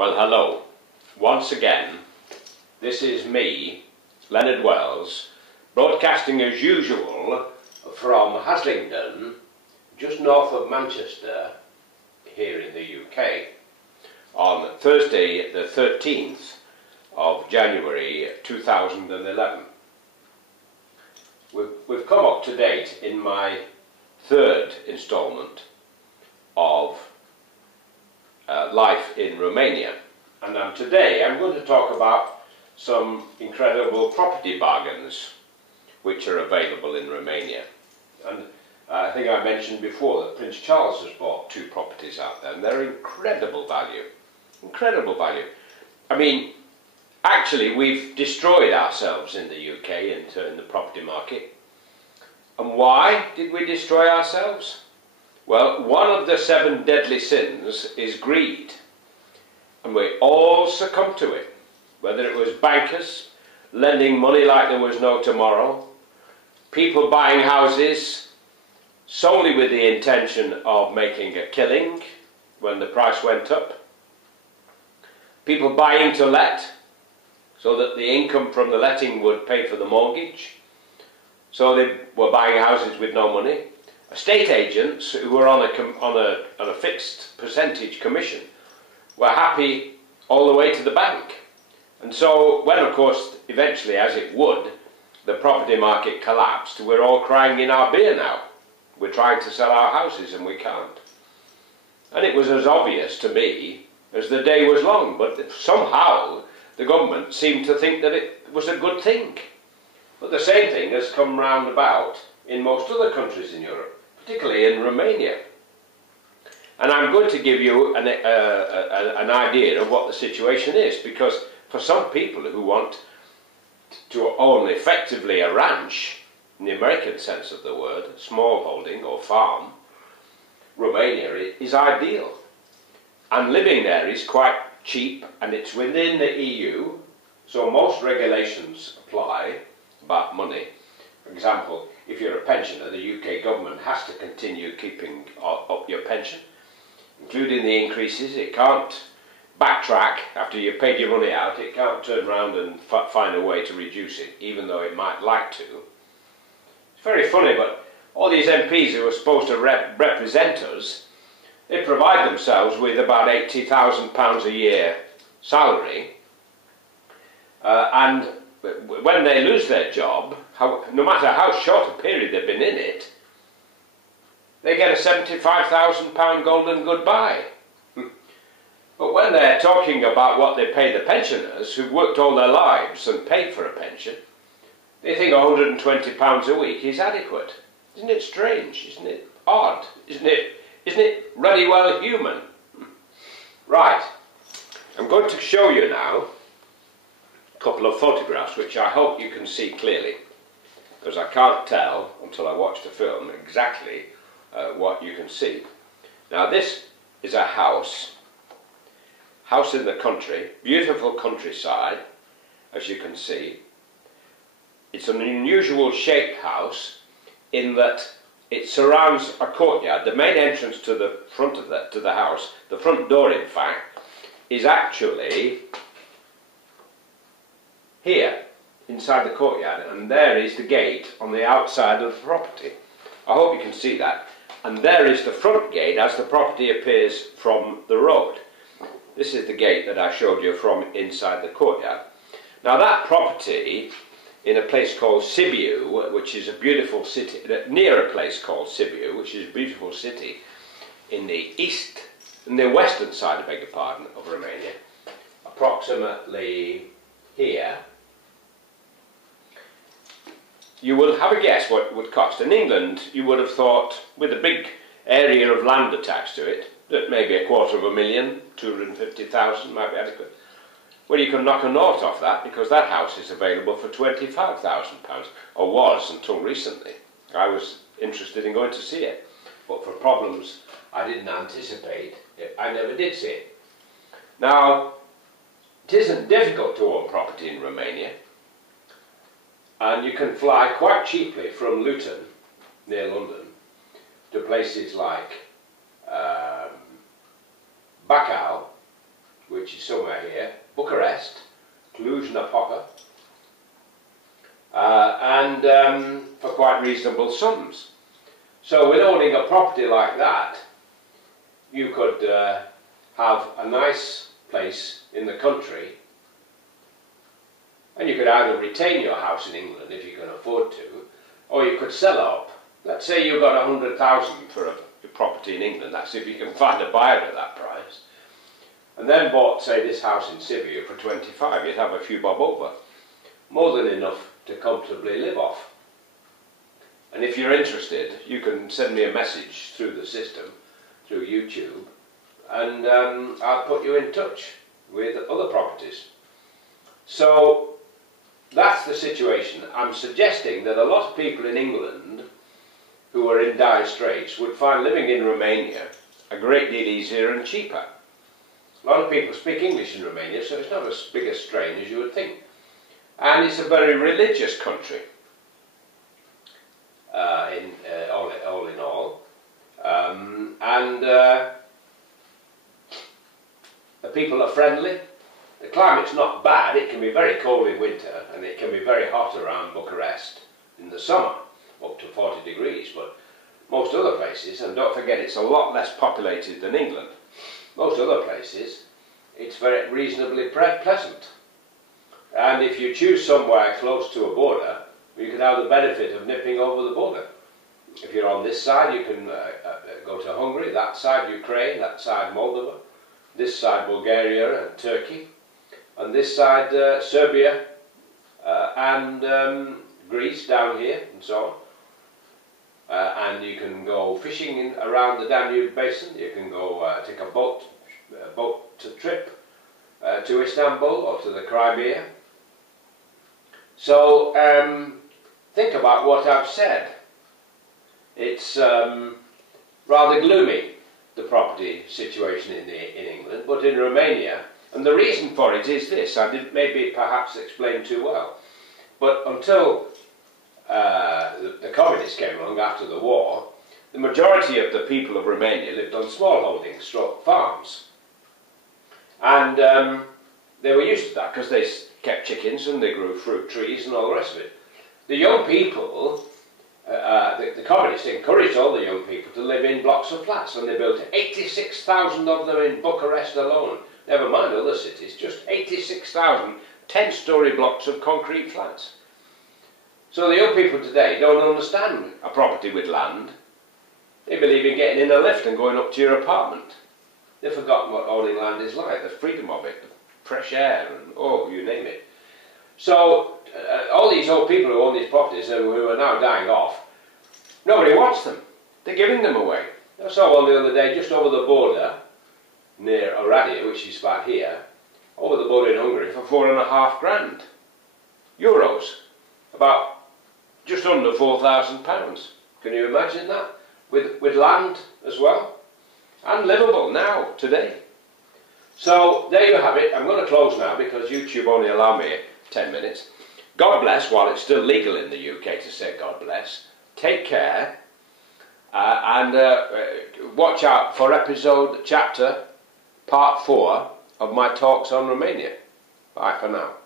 Well, hello. Once again, this is me, Leonard Wells, broadcasting as usual from Haslingden, just north of Manchester, here in the UK, on Thursday the 13th of January 2011. We've come up to date in my third instalment of life in Romania, and today I'm going to talk about some incredible property bargains which are available in Romania. And I think I mentioned before that Prince Charles has bought 2 properties out there, and they're incredible value. Incredible value. I mean, actually we've destroyed ourselves in the UK in the property market. And why did we destroy ourselves? Well, one of the 7 deadly sins is greed, and we all succumb to it, whether it was bankers lending money like there was no tomorrow, people buying houses solely with the intention of making a killing when the price went up, people buying to let so that the income from the letting would pay for the mortgage, so they were buying houses with no money. Estate agents who were on a fixed percentage commission were happy all the way to the bank. And so when, of course, eventually, as it would, the property market collapsed, we're all crying in our beer now. We're trying to sell our houses and we can't. And it was as obvious to me as the day was long, but somehow the government seemed to think that it was a good thing. But the same thing has come round about in most other countries in Europe, particularly in Romania. And I'm going to give you an idea of what the situation is, because for some people who want to own effectively a ranch, in the American sense of the word, small holding or farm, Romania is ideal. And living there is quite cheap, and it's within the EU, so most regulations apply about money. For example, if you're a pensioner, the UK government has to continue keeping up your pension, including the increases. It can't backtrack after you've paid your money out. It can't turn around and find a way to reduce it, even though it might like to. It's very funny, but all these MPs who are supposed to represent us, they provide themselves with about £80,000 a year salary, and when they lose their job, no matter how short a period they've been in it, they get a £75,000 golden goodbye. But when they're talking about what they pay the pensioners who've worked all their lives and paid for a pension, they think £120 a week is adequate. Isn't it strange? Isn't it odd? Isn't it ruddy well human? Right, I'm going to show you now a couple of photographs which I hope you can see clearly, because I can't tell until I watch the film exactly what you can see. Now this is a house in the country, beautiful countryside, as you can see. It's an unusual shaped house in that it surrounds a courtyard. The main entrance to the front of the house, the front door in fact, is actually here, inside the courtyard, and there is the gate on the outside of the property. I hope you can see that. And there is the front gate as the property appears from the road. This is the gate that I showed you from inside the courtyard. Now that property, in a place called Sibiu, which is a beautiful city, near a place called Sibiu, which is a beautiful city in the western side, I beg your pardon, of Romania, approximately here. You will have a guess what it would cost. In England, you would have thought, with a big area of land attached to it, that maybe £250,000, 250,000 might be adequate. Well, you can knock a nought off that, because that house is available for £25,000, or was until recently. I was interested in going to see it, but for problems I didn't anticipate, I never did see it. Now, it isn't difficult to own property in Romania, and you can fly quite cheaply from Luton, near London, to places like Bacau, which is somewhere here, Bucharest, Cluj-Napoca, and for quite reasonable sums. So with owning a property like that, you could have a nice place in the country, and you could either retain your house in England if you can afford to, or you could sell up. Let's say you got 100,000 for a property in England, that's if you can find a buyer at that price, and then bought, say, this house in Sibiu for 25, you'd have a few bob over. More than enough to comfortably live off. And if you're interested, you can send me a message through the system, through YouTube, and I'll put you in touch with other properties. So that's the situation. I'm suggesting that a lot of people in England who are in dire straits would find living in Romania a great deal easier and cheaper. A lot of people speak English in Romania, so it's not as big a strain as you would think. And it's a very religious country, all in all. The people are friendly. The climate's not bad. It can be very cold in winter, and it can be very hot around Bucharest in the summer, up to 40 degrees. But most other places, and don't forget it's a lot less populated than England, most other places, it's very reasonably pleasant. And if you choose somewhere close to a border, you can have the benefit of nipping over the border. If you're on this side, you can go to Hungary, that side Ukraine, that side Moldova, this side Bulgaria and Turkey, and this side Serbia and Greece down here, and so on. And you can go fishing around the Danube basin. You can go take a boat trip to Istanbul or to the Crimea. So think about what I've said. It's rather gloomy, the property situation in England, but in Romania, and the reason for it is this, I didn't maybe perhaps explain too well, but until the communists came along after the war, the majority of the people of Romania lived on small holdings, stroke farms. And they were used to that because they kept chickens and they grew fruit trees and all the rest of it. The young people, the communists encouraged all the young people to live in blocks of flats, and they built 86,000 of them in Bucharest alone. Never mind other cities, just 86,000 10-storey blocks of concrete flats. So the young people today don't understand a property with land. They believe in getting in a lift and going up to your apartment. They've forgotten what owning land is like, the freedom of it, the fresh air, and oh, you name it. So all these old people who own these properties and who are now dying off, nobody wants them. They're giving them away. I saw one the other day just over the border near Oradea, which is about here, over the border in Hungary for €4,500 euros, about just under £4,000. Can you imagine that? With land as well, and livable now, today. So there you have it. I'm going to close now because YouTube only allow me 10 minutes. God bless, while it's still legal in the UK to say God bless. Take care, and watch out for chapter part 4 of my talks on Romania. Bye for now.